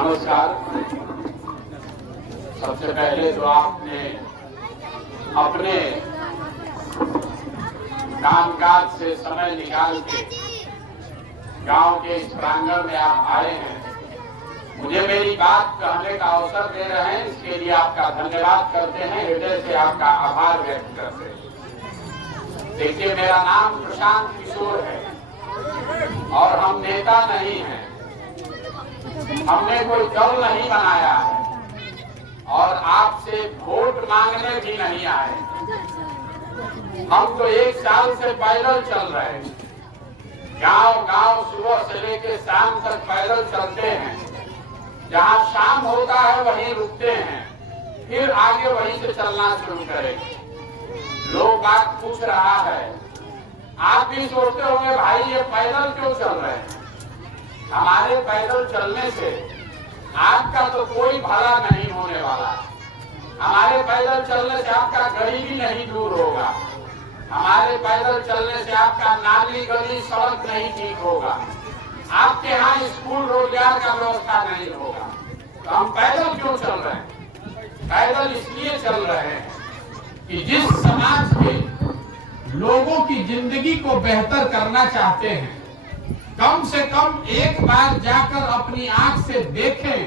नमस्कार। सबसे पहले तो आपने अपने कामकाज से समय निकाल के गांव के इस प्रांगण में आप आए हैं, मुझे मेरी बात कहने का अवसर दे रहे हैं, इसके लिए आपका धन्यवाद करते हैं, हृदय से आपका आभार व्यक्त करते हैं। देखिए, मेरा नाम प्रशांत किशोर है और हम नेता नहीं हैं, हमने कोई दल नहीं बनाया है और आपसे वोट मांगने भी नहीं आए। हम तो 1 साल से पैदल चल रहे हैं, गांव गांव सुबह से लेकर शाम तक पैदल चलते हैं, जहां शाम होता है वहीं रुकते हैं, फिर आगे वहीं से चलना शुरू करेंगे। लोग बात पूछ रहा है, आप भी सोचते होंगे भाई ये पैदल क्यों चल रहे हैं। हमारे पैदल चलने से आपका तो कोई भला नहीं होने वाला है। हमारे पैदल चलने से आपका गरीबी नहीं दूर होगा, हमारे पैदल चलने से आपका नाली गली सड़क नहीं ठीक होगा, आपके यहाँ स्कूल रोजगार का व्यवस्था नहीं होगा। तो हम पैदल क्यों चल रहे हैं? पैदल इसलिए चल रहे हैं कि जिस समाज के लोगों की जिंदगी को बेहतर करना चाहते हैं, कम से कम एक बार जाकर अपनी आंख से देखें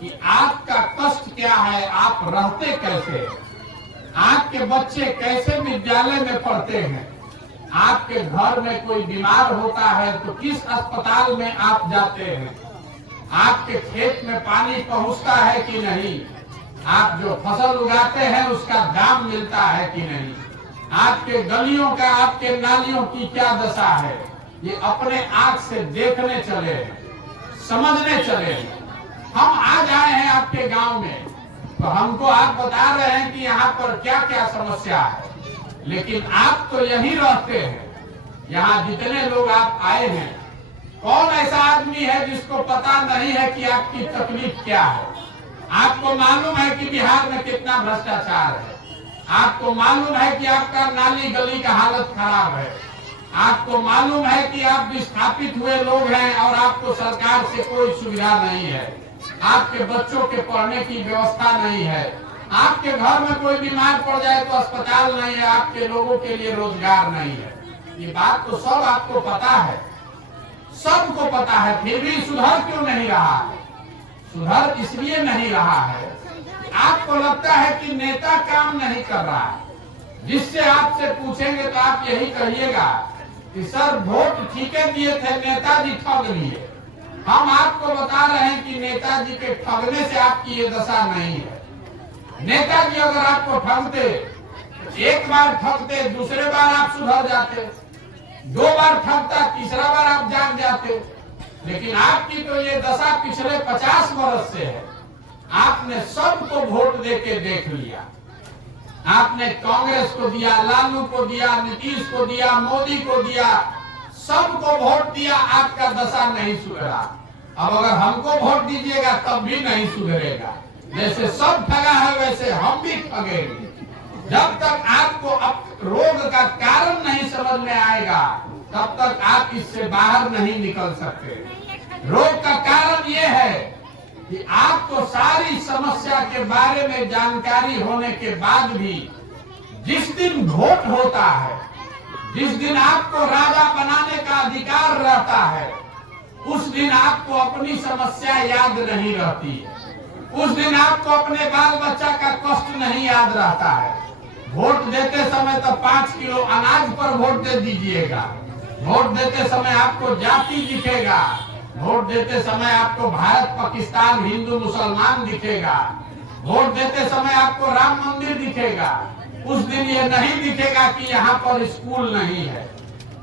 कि आपका कष्ट क्या है, आप रहते कैसे, आपके बच्चे कैसे विद्यालय में पढ़ते हैं, आपके घर में कोई बीमार होता है तो किस अस्पताल में आप जाते हैं, आपके खेत में पानी पहुंचता है कि नहीं, आप जो फसल उगाते हैं उसका दाम मिलता है कि नहीं, आपके गलियों का, आपके नालियों की क्या दशा है, ये अपने आंख से देखने चले हैं, समझने चले हैं। हम आज आए हैं आपके गांव में, तो हमको आप बता रहे हैं कि यहाँ पर क्या क्या समस्या है, लेकिन आप तो यहीं रहते हैं। यहाँ जितने लोग आप आए हैं, कौन ऐसा आदमी है जिसको पता नहीं है कि आपकी तकलीफ क्या है? आपको मालूम है कि बिहार में कितना भ्रष्टाचार है, आपको मालूम है कि आपका नाली गली का हालत खराब है, आपको मालूम है कि आप विस्थापित हुए लोग हैं और आपको सरकार से कोई सुविधा नहीं है, आपके बच्चों के पढ़ने की व्यवस्था नहीं है, आपके घर में कोई बीमार पड़ जाए तो अस्पताल नहीं है, आपके लोगों के लिए रोजगार नहीं है। ये बात तो सब आपको पता है, सबको पता है, फिर भी सुधर क्यों नहीं रहा है? सुधर इसलिए नहीं रहा है कि आपको लगता है कि नेता काम नहीं कर रहा है। जिससे आपसे पूछेंगे तो आप यही कहिएगा कि सर वोट ठीके दिए थे, नेताजी ठग लिए। हम आपको बता रहे हैं कि नेताजी के ठगने से आपकी ये दशा नहीं है। नेताजी अगर आपको ठगते, एक बार ठगते, दूसरे बार आप सुधर जाते, 2 बार ठगता, तीसरा बार आप जाग जाते, लेकिन आपकी तो ये दशा पिछले 50 वर्ष से है। आपने सबको वोट देके देख लिया, आपने कांग्रेस को दिया, लालू को दिया, नीतीश को दिया, मोदी को दिया, सबको वोट दिया, आपका दशा नहीं सुधरा। अब अगर हमको वोट दीजिएगा तब भी नहीं सुधरेगा। जैसे सब ठगा है वैसे हम भी ठगेंगे। जब तक आपको रोग का कारण नहीं समझ में आएगा तब तक आप इससे बाहर नहीं निकल सकते। रोग का कारण ये है कि आपको सारी समस्या के बारे में जानकारी होने के बाद भी जिस दिन वोट होता है, जिस दिन आपको राजा बनाने का अधिकार रहता है, उस दिन आपको अपनी समस्या याद नहीं रहती है, उस दिन आपको अपने बाल बच्चा का कष्ट नहीं याद रहता है। वोट देते समय तो 5 किलो अनाज पर वोट दे दीजिएगा, वोट देते समय आपको जाति दिखेगा, वोट देते समय आपको भारत पाकिस्तान हिंदू मुसलमान दिखेगा, वोट देते समय आपको राम मंदिर दिखेगा। उस दिन ये नहीं दिखेगा कि यहाँ पर स्कूल नहीं है,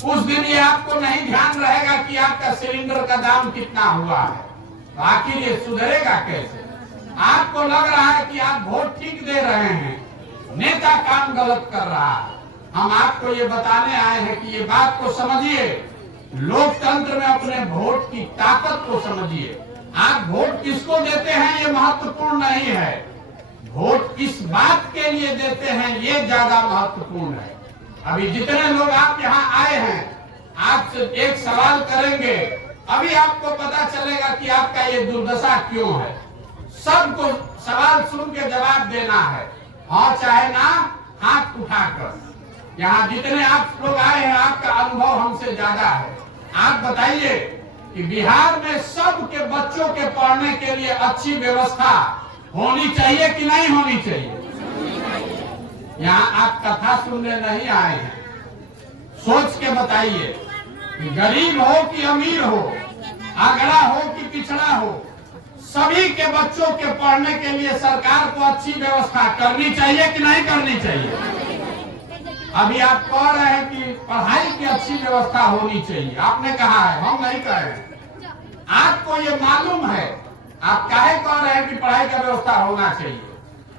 उस दिन ये आपको नहीं ध्यान रहेगा कि आपका सिलेंडर का दाम कितना हुआ है। तो आखिर ये सुधरेगा कैसे? आपको लग रहा है कि आप वोट ठीक दे रहे हैं, नेता काम गलत कर रहा है। हम आपको ये बताने आए हैं कि ये बात को समझिए, लोकतंत्र में अपने वोट की ताकत को समझिए। आप वोट किसको देते हैं ये महत्वपूर्ण नहीं है, वोट किस बात के लिए देते हैं ये ज्यादा महत्वपूर्ण है। अभी जितने लोग आप यहाँ आए हैं, आपसे एक सवाल करेंगे अभी आपको पता चलेगा कि आपका ये दुर्दशा क्यों है। सबको सवाल सुन के जवाब देना है, हाँ चाहे ना, हाथ उठाकर। यहाँ जितने आप लोग आए हैं, आपका अनुभव हमसे ज्यादा है। आप बताइए कि बिहार में सबके बच्चों के पढ़ने के लिए अच्छी व्यवस्था होनी चाहिए कि नहीं होनी चाहिए? यहाँ आप कथा सुनने नहीं आए हैं, सोच के बताइए कि गरीब हो कि अमीर हो, अगड़ा हो कि पिछड़ा हो, सभी के बच्चों के पढ़ने के लिए सरकार को अच्छी व्यवस्था करनी चाहिए कि नहीं करनी चाहिए? अभी आप कह रहे हैं कि पढ़ाई की अच्छी व्यवस्था होनी चाहिए, आपने कहा है, हम नहीं कह रहे। आपको ये मालूम है, आप काहे कह रहे हैं कि पढ़ाई का व्यवस्था होना चाहिए?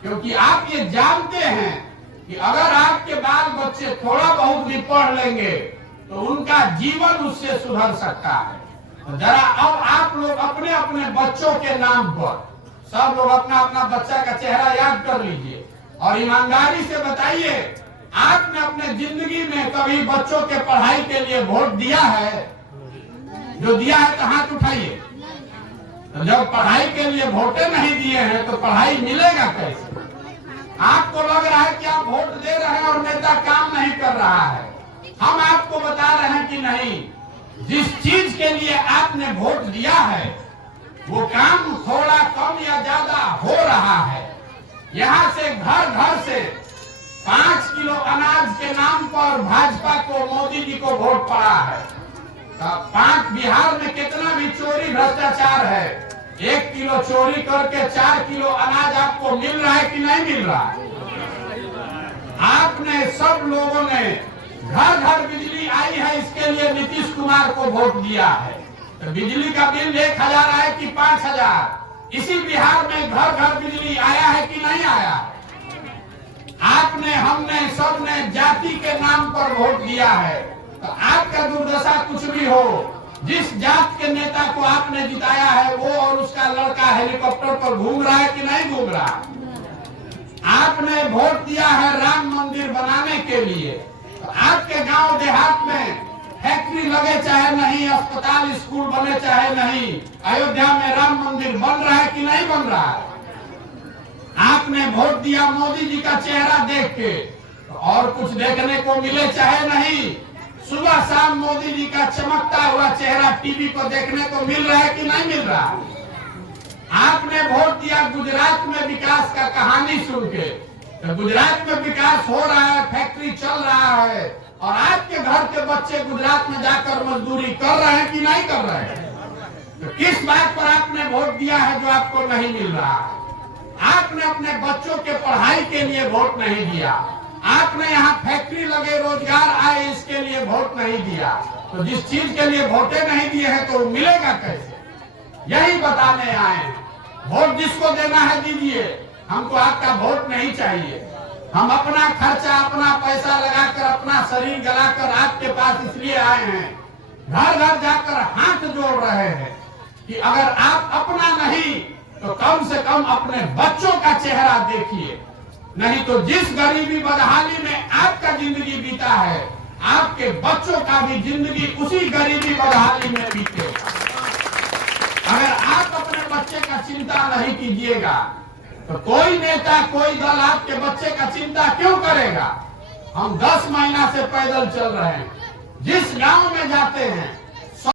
क्योंकि आप ये जानते हैं कि अगर आपके बाल बच्चे थोड़ा बहुत भी पढ़ लेंगे तो उनका जीवन उससे सुधर सकता है। तो जरा अब आप लोग अपने अपने बच्चों के नाम पर सब लोग अपना अपना बच्चा का चेहरा याद कर लीजिए और ईमानदारी से बताइए, आपने अपने जिंदगी में कभी बच्चों के पढ़ाई के लिए वोट दिया है? जो दिया है तो हाथ उठाइए। तो जब पढ़ाई के लिए वोटे नहीं दिए हैं तो पढ़ाई मिलेगा कैसे? आपको लग रहा है कि आप वोट दे रहे हैं और नेता काम नहीं कर रहा है। हम आपको बता रहे हैं कि नहीं, जिस चीज के लिए आपने वोट दिया है वो काम थोड़ा कम या ज्यादा हो रहा है। यहाँ से घर घर से 5 किलो अनाज के नाम पर भाजपा को, मोदी जी को वोट पड़ा है। तो बिहार में कितना भी चोरी भ्रष्टाचार है, 1 किलो चोरी करके 4 किलो अनाज आपको मिल रहा है कि नहीं मिल रहा है? आपने सब लोगों ने घर घर बिजली आई है, इसके लिए नीतीश कुमार को वोट दिया है। तो बिजली का बिल 1000 आए कि 5000, इसी बिहार में घर घर बिजली आया है कि नहीं आया? आपने, हमने, सबने जाति के नाम पर वोट दिया है। तो आपका दुर्दशा कुछ भी हो, जिस जात के नेता को आपने जिताया है वो और उसका लड़का हेलीकॉप्टर पर घूम रहा है कि नहीं घूम रहा? आपने वोट दिया है राम मंदिर बनाने के लिए। तो आपके गांव देहात में फैक्ट्री लगे चाहे नहीं, अस्पताल स्कूल बने चाहे नहीं, अयोध्या में राम मंदिर बन रहा है कि नहीं बन रहा है? आपने वोट दिया मोदी जी का चेहरा देख के, तो और कुछ देखने को मिले चाहे नहीं, सुबह शाम मोदी जी का चमकता हुआ चेहरा टीवी पर देखने को मिल रहा है कि नहीं मिल रहा? आपने वोट दिया गुजरात में विकास का कहानी सुन के, तो गुजरात में विकास हो रहा है, फैक्ट्री चल रहा है, और आपके घर के बच्चे गुजरात में जाकर मजदूरी कर रहे हैं कि नहीं कर रहे हैं? तो किस बात पर आपने वोट दिया है जो आपको नहीं मिल रहा? आपने अपने बच्चों के पढ़ाई के लिए वोट नहीं दिया, आपने यहाँ फैक्ट्री लगे, रोजगार आए, इसके लिए वोट नहीं दिया। तो जिस चीज के लिए वोटे नहीं दिए हैं तो मिलेगा कैसे? यही बताने आए हैं। वोट जिसको देना है दीजिए, हमको आपका वोट नहीं चाहिए। हम अपना खर्चा, अपना पैसा लगाकर, अपना शरीर गलाकर आपके पास इसलिए आए हैं, घर घर जाकर हाथ जोड़ रहे हैं कि अगर आप अपना नहीं तो कम से कम अपने बच्चों का चेहरा देखिए। नहीं तो जिस गरीबी बदहाली में आपका जिंदगी बीता है, आपके बच्चों का भी जिंदगी उसी गरीबी बदहाली में बीतेगा। अगर आप अपने बच्चे का चिंता नहीं कीजिएगा तो कोई नेता, कोई दल आपके बच्चे का चिंता क्यों करेगा? हम 10 महीना से पैदल चल रहे हैं, जिस गांव में जाते हैं